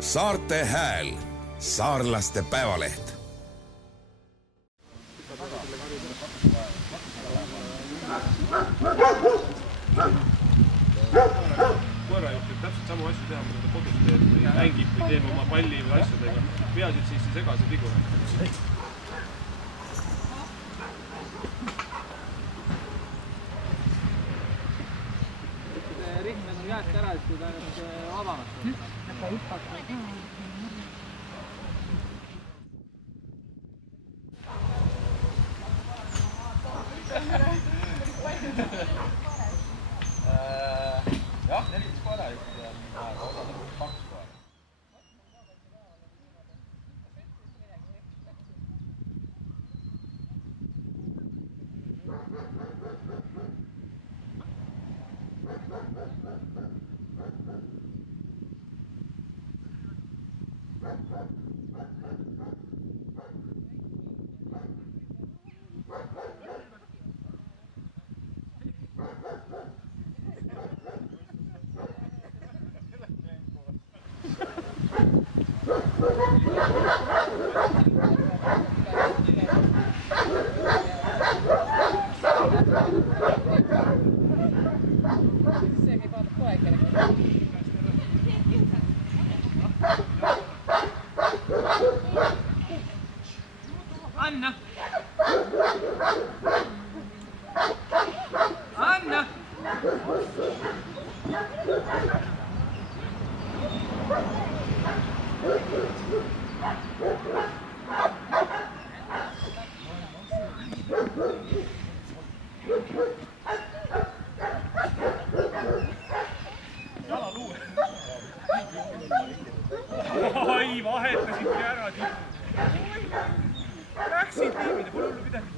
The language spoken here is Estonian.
Saarte Hääl, saarlaste päevaleht. Koera juhtib täpselt samu asju teha, mida ta kodus teeb või mängib või teeb oma palli või asjadega. Peasid siis ei sega see vigu. Rihmed on käest ära, et kui ta nüüd vabaneb. Aga hüppata ka. Jah, 14 koera ikkagi on, aga osad on 2 koera. Anna! Anna! Oi, vahetasidki ära. Läksid tiimide, pole hullu midagi.